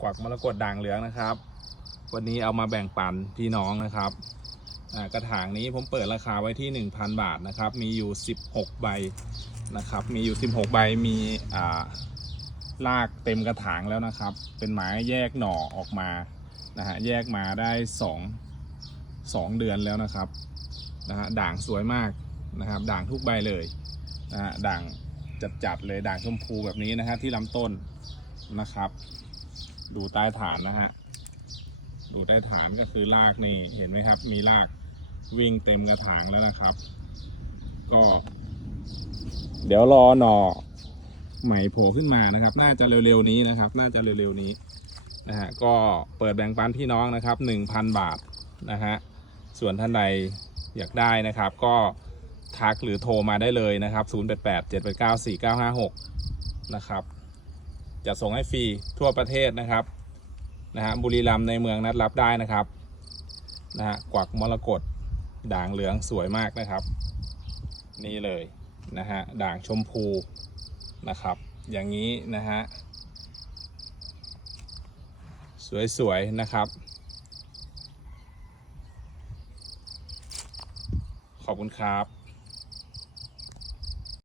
กวักมรกตด่างเหลืองนะครับ วันนี้เอามาแบ่งปันพี่น้องนะครับกระถางนี้ผมเปิดราคาไว้ที่ 1,000 บาทนะครับ มีอยู่ 16 ใบนะครับ มีอยู่ 16 ใบมีลากเต็มกระถางแล้วนะครับ เป็นไม้แยกหน่อออกมานะฮะแยกมาได้สองเดือนแล้วนะครับนะฮะด่างสวยมากนะครับ ด่างทุกใบเลยนะฮะด่างจัดๆเลยด่างชมพูแบบนี้นะฮะที่ลำต้นนะครับ ดูใต้ฐานนะฮะ ดูใต้ฐานก็คือรากนี่เห็นไหมครับ มีรากวิ่งเต็มกระถางแล้วนะครับ ก็ เดี๋ยวรอหน่อใหม่โผล่ขึ้นมานะครับ น่าจะเร็วๆนี้นะครับ น่าจะเร็วๆนี้นะฮะก็เปิดแบ่งปันพี่น้องนะครับ 1,000 บาทนะฮะส่วนท่านใดอยากได้นะครับ ก็ทักหรือโทรมาได้เลยนะครับ 088 789 4956 นะครับ จะส่งให้ฟรีทั่วประเทศนะครับนะฮะบุรีรัมย์ในเมืองนัดรับได้นะครับนะฮะกวักมรกตด่างเหลืองสวยมากนะครับ นี่เลยนะฮะด่างชมพูนะครับ อย่างนี้นะฮะสวยๆนะครับ ขอบคุณครับ